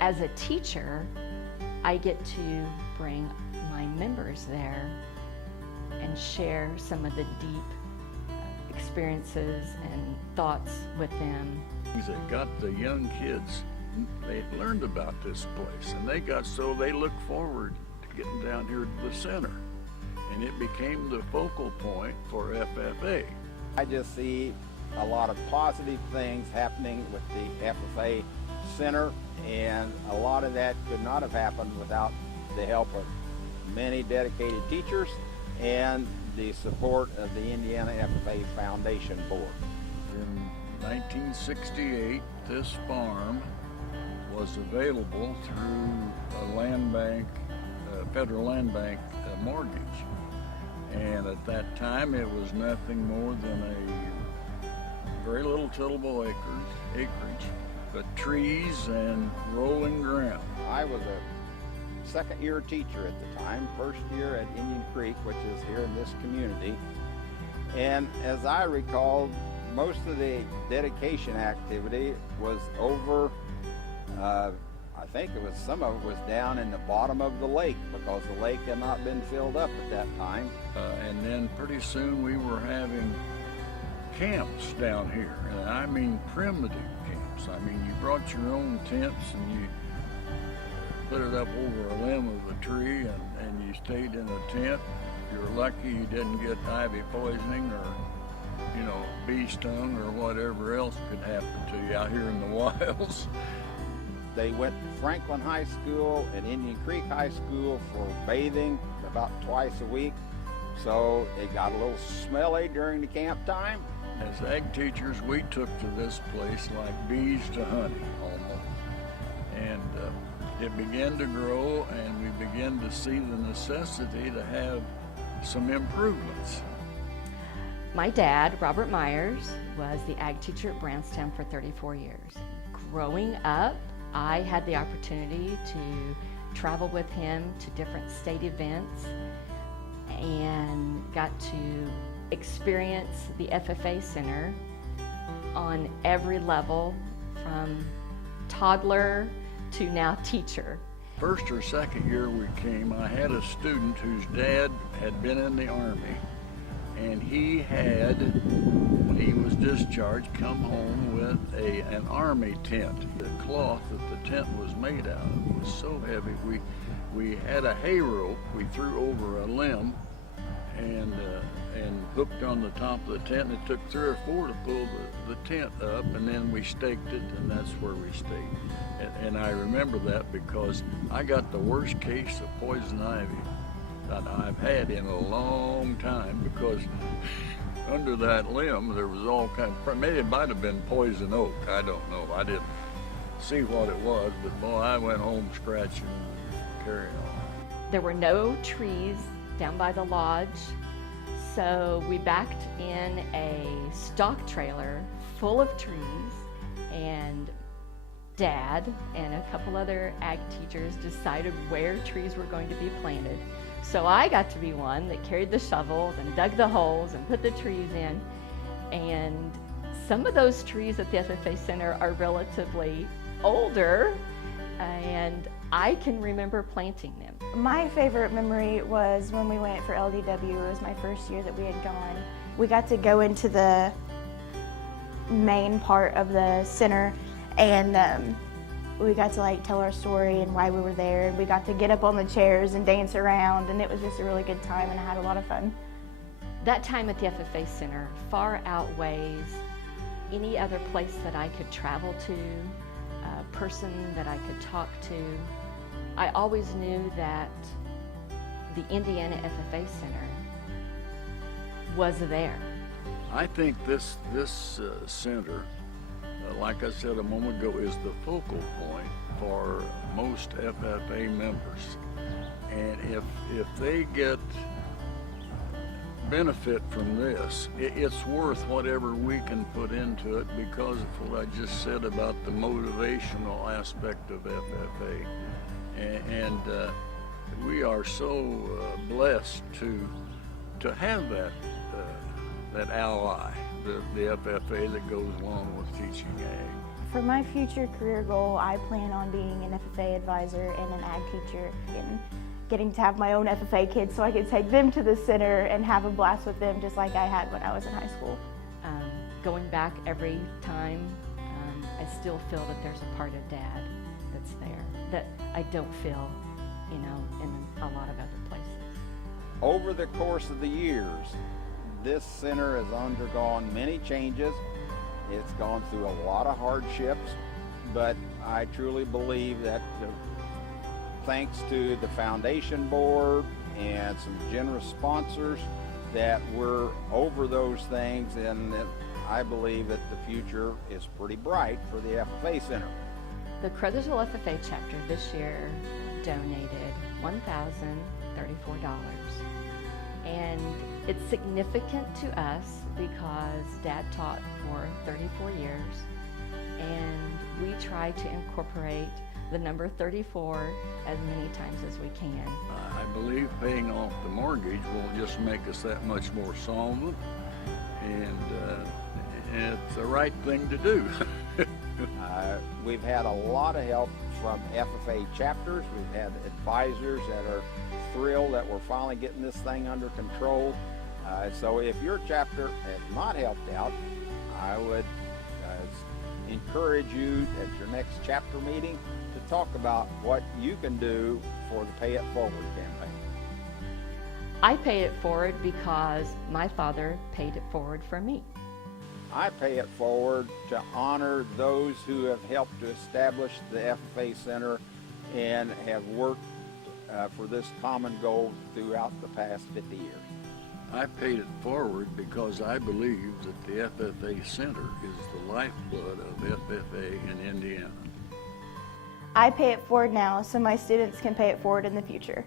As a teacher, I get to bring my members there and share some of the deep experiences and thoughts with them. That got the young kids, they learned about this place, and they look forward to getting down here to the center, and it became the focal point for FFA. I just see a lot of positive things happening with the FFA Center, and a lot of that could not have happened without the help of many dedicated teachers and the support of the Indiana FFA Foundation Board. In 1968, this farm was available through a land bank, federal land bank mortgage. And at that time, it was nothing more than a very little tillable acreage, but trees and rolling ground. I was a second-year teacher at the time, first year at Indian Creek, which is here in this community. And as I recall, most of the dedication activity was over, I think some of it was down in the bottom of the lake because the lake had not been filled up at that time. And then pretty soon we were having camps down here, and I mean primitive camps. I mean, you brought your own tents and you put it up over a limb of a tree and you stayed in a tent. If you're lucky you didn't get ivy poisoning or bee stung or whatever else could happen to you out here in the wilds. They went to Franklin High School and Indian Creek High School for bathing about twice a week. So it got a little smelly during the camp time. As ag teachers, we took to this place like bees to honey almost. And it began to grow, and we began to see the necessity to have some improvements. My dad, Robert Myers, was the ag teacher at Brownstown for 34 years. Growing up, I had the opportunity to travel with him to different state events and got to experience the FFA Center on every level, from toddler to now teacher. First or second year we came, I had a student whose dad had been in the Army, and he had, when he was discharged, come home with an Army tent. The cloth that the tent was made out of was so heavy, we had a hay rope we threw over a limb and hooked on the top of the tent, and it took 3 or 4 to pull the tent up, and then we staked it, and that's where we stayed. And I remember that because I got the worst case of poison ivy that I've had in a long time, because under that limb there was all kind of, maybe it might have been poison oak, I don't know. I didn't see what it was, but boy, I went home scratching and carrying on. There were no trees down by the lodge, so we backed in a stock trailer full of trees, and Dad and a couple other ag teachers decided where trees were going to be planted. So I got to be one that carried the shovels and dug the holes and put the trees in. And some of those trees at the FFA Center are relatively older, and I can remember planting them. My favorite memory was when we went for LDW. It was my first year that we had gone. We got to go into the main part of the center, and we got to tell our story and why we were there, and we got to get up on the chairs and dance around, and it was just a really good time, and I had a lot of fun. That time at the FFA Center far outweighs any other place that I could travel to, a person that I could talk to. I always knew that the Indiana FFA Center was there. I think this center, like I said a moment ago, is the focal point for most FFA members. And if they get benefit from this, it's worth whatever we can put into it because of what I just said about the motivational aspect of FFA. And we are so blessed to have that ally, the FFA that goes along with teaching ag. For my future career goal, I plan on being an FFA advisor and an ag teacher and getting to have my own FFA kids so I can take them to the center and have a blast with them just like I had when I was in high school. Going back every time, I still feel that there's a part of Dad that's there that I don't feel, in a lot of other places. Over the course of the years, this center has undergone many changes. It's gone through a lot of hardships, but I truly believe that thanks to the foundation board and some generous sponsors that we're over those things, and that I believe that the future is pretty bright for the FFA Center. The Crothersville FFA chapter this year donated $1,034. And it's significant to us because Dad taught for 34 years, and we try to incorporate the number 34 as many times as we can. I believe paying off the mortgage will just make us that much more solvent, and it's the right thing to do. We've had a lot of help from FFA chapters. We've had advisors that are thrilled that we're finally getting this thing under control. So if your chapter has not helped out, I would encourage you at your next chapter meeting to talk about what you can do for the Pay It Forward campaign. I pay it forward because my father paid it forward for me. I pay it forward to honor those who have helped to establish the FFA Center and have worked for this common goal throughout the past 50 years. I paid it forward because I believe that the FFA Center is the lifeblood of FFA in Indiana. I pay it forward now so my students can pay it forward in the future.